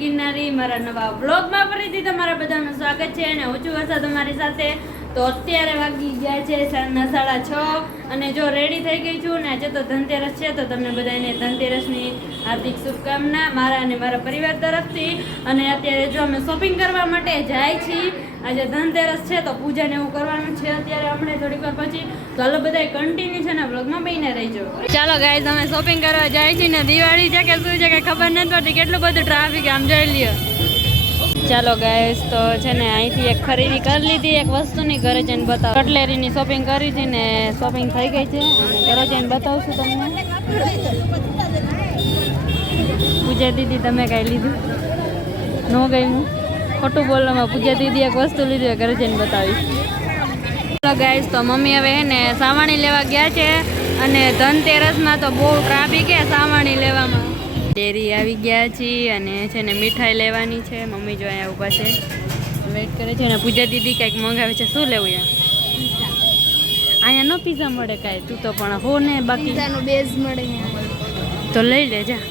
ગિરનારી મારા નવા વ્લોગમાં ફરીથી તમારા બધાનું સ્વાગત છે અને હું છું વર્ષા તમારી સાથે. તો અત્યારે વાગી ગયા છે સાંજના 6:30 અને જો રેડી થઈ ગઈ છું ને આજે તો ધનતેરસ છે તો તમને બધાને ધનતેરસની હાર્દિક શુભકામના મારા અને મારા પરિવાર તરફથી. અને અત્યારે જો અમે શોપિંગ કરવા માટે જાય છીએ. આજે ધનતેરસ છે તો પૂજાને એવું કરવાનું છે અત્યારે આપણે થોડીક વાર પછી. તો હાલો બધા કન્ટિન્યુ છે ને વ્લોગમાં બહીને રહીજો. ચાલો ગાઈઝ અમે શોપિંગ કરવા જાય છીએ ને દિવાળી છે કે શું છે કે ખબર નથી પડતી કેટલું બધું ટ્રાફિક આમ જોઈ લ્યો. ચાલો ગાઈસ તો છે ને અહીંથી એક ખરીદી કરી લીધી એક વસ્તુની ઘરે જઈને બતાવ. કટલેરીની શોપિંગ કરી હતી ને શોપિંગ થઈ ગઈ છે અને ઘરે જઈને બતાવશું તમને. પૂજા દીદી તમે કાંઈ લીધું ન ગયું ખોટું બોલવામાં પૂજા દીદી એક વસ્તુ લીધી ઘરે જઈને બતાવીશ. ચાલો ગાઈસ તો મમ્મી હવે હે ને સાવાણી લેવા ગયા છે અને ધનતેરસમાં તો બહુ ટ્રાફિક છે સાવાણી લેવામાં. ડેરી આવી ગયા છીએ અને છે ને મીઠાઈ લેવાની છે. મમ્મી જો અહીંયા ઊભા છે વેઇટ કરે છે અને પૂજા દીદી કંઈક મંગાવે છે. શું લેવું યાર અહીંયા નો પીઝા મળે કાંઈ તું તો પણ હો ને બાકી બેઝ મળે તો લઈ લે જા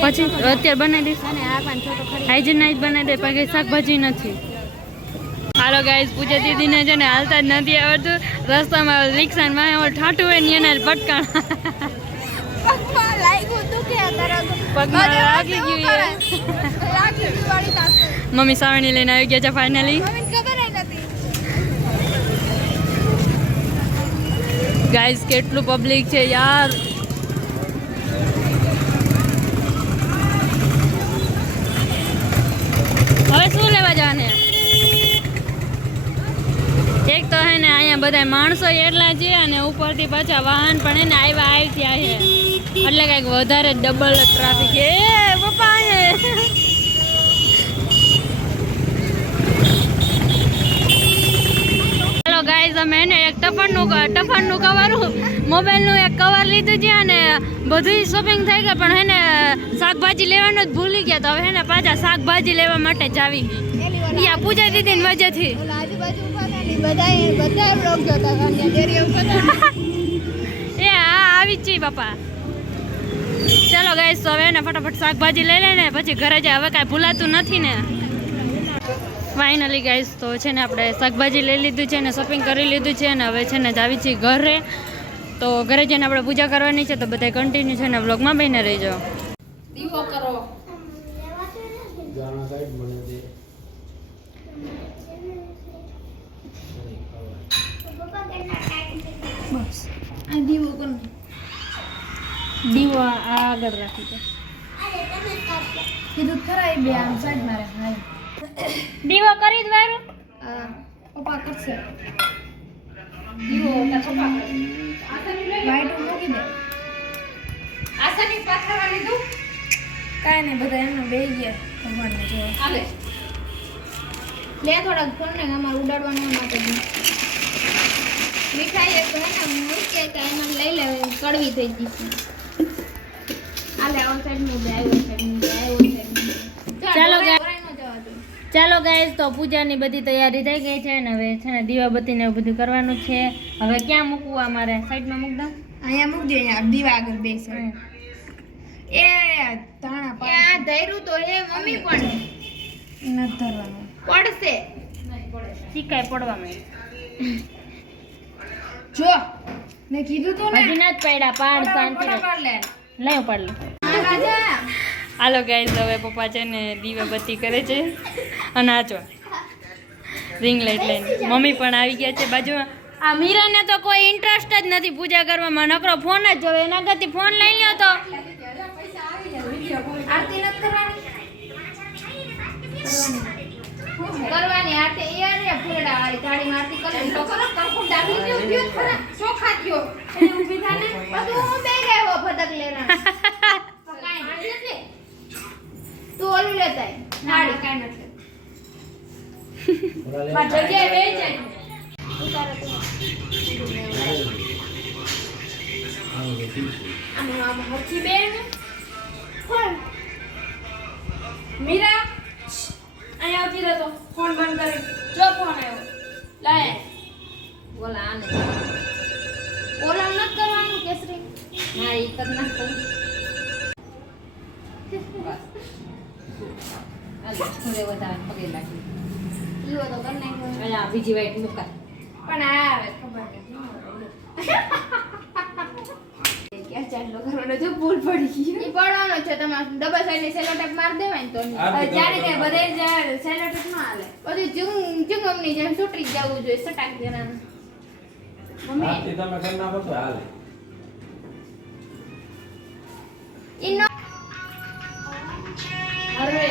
પછી અત્યારે બનાવી દઈશ હાઈજીન જ બનાવી દે પણ કંઈ શાકભાજી નથી. હાલો ગાઈઝ પૂજા દીદીને છે ને હાલતા જ નથી આવડતું. રસ્તામાં રિક્ષામાં ઠાઠું હોય ને એને પટકાણ મમ્મી સાવણી લઈને આવી ગયા છે ફાઇનલી. ગાઈઝ કેટલું પબ્લિક છે યાર. હવે શું લેવા જવાને એક તો હે ને અહીંયા બધા માણસો એટલા છે અને ઉપરથી પાછા વાહન પણ એને આવ્યા ત્યાં છે એટલે કંઈક વધારે ડબલ ટ્રાફિક. એ પપ્પા ચાલો ગાઈઝ અમે એને એક ટફનનું કવર મોબાઈલનું એક કવર લીધું છે અને બધું શોપિંગ થઈ ગઈ પણ એને શાકભાજી લેવાનું જ ભૂલી ગયા. તો હવે એને પાછા શાકભાજી લેવા માટે જ આવી ગઈ પૂજા દીદીની વજહથી. એ હા આવી જ છીએ બાપા. ચાલો ગાઈસ તો હવે ને ફટાફટ શાકભાજી લઈ લે ને પછી ઘરે જાય. હવે કાંઈ ભૂલાતું નથી ને. ફાઇનલી ગાઈસ તો છે ને આપણે શાકભાજી લઈ લીધું છે ને શોપિંગ કરી લીધું છે ને હવે છે ને જાવી છીએ ઘરે. તો ઘરે જઈને આપણે પૂજા કરવાની છે તો બધા કન્ટિન્યુ છે ને વ્લોગમાં બહીને રહીજો. દીવો કરો બસ આ દીવો કોણ દીવો આગળ રાખી દે કીધું ખરા બે આમ સાઈડ મારે હાય દીવો કરી દે વારું પપ્પા કરશે દીવો તા પપ્પા કરે લાઈટ મૂકી દે આસાની પાથરવા લીધું કાઈ નહીં બધા એમને બેહી ગયા ભગવાનને જો આલે લે થોડાક ફોન ને અમાર ઉડાડવાનું માટે મીઠાઈ એક તો હે ને મૂકે કે એમાં લઈ લે કડવી થઈ ગઈ છે. આલે ઓન સાઈડ નું બે આવ્યો સાઈડ ચાલો ગાઈસ તો પૂજાની બધી તૈયારી થઈ ગઈ છે ને હવે છે ને દીવાબત્તી ને એવું બધું કરવાનું છે. હવે ક્યાં મૂકવું અમારે સાઈડમાં મૂક દઉં અહીંયા મૂક દે અહીંયા દીવા આગળ બેસે એ તાણા પર આ ધૈરું તો હે મમ્મી પણ ન ધરવાનું પડશે શીખાય પડવામાં જો મેં કીધું તો ને હજી નથી પડ્યા પાડ શાંતિ લઈ પાડ લે. હાલો ગાઈસ હવે પપ્પા છે ને દીવાબત્તી કરે છે અને આચો રિંગ લાઈટ લઈને મમ્મી પણ આવી ગયા છે બાજુમાં. આ મીરાને તો કોઈ ઇન્ટરેસ્ટ જ નથી પૂજા કરવામાં નકરો ફોન જ જોવે. એના કરતી ફોન લઈ લ્યો તો આરતી નથી કરવાની આરતી એ રે ફૂલડા વાળી થાળી આરતી કરી તો ખરો કંકુ ડાબી ગયો ગયો ખરા ચોખા થયો એને ઊભી થાને બધું હું બે ગયો ફટક લેના કાઈ નથી તું ઓલું લેતા થાળી કાઈ નથી બા જગ્યાએ બે જાય ઉતારો તો આમ હરખી બેન કોણ મીરા અહીંયા આવતી રહેતો ફોન બંધ કરી જો ફોન આવ્યો લાય બોલા આને ઓલા ન કરવાનું કેસરી ના એ કર નાખો થોડે વધારે પગે લાગી ઈવો તો કર નાખ્યો. અહીંયા બીજી વાઈટ મુકા પણ આ આવે ખબર નથી. ક્યાં ચાંદલો કરવાનો જો ભૂલ પડી ગઈ. ઈ પડવાનો છે તમારે ડબલ સાઈડની સેલો ટેપ માર દેવાય ને તો જાણે કે બધે જ સેલો ટેપ ન હાલે. બધું ચુંગમની જેમ છૂટી જ જવું જોઈએ સટાક દેવાનું. મમ્મી આરતી તમે કરી નાખો તો હાલે. ઈ નો અરે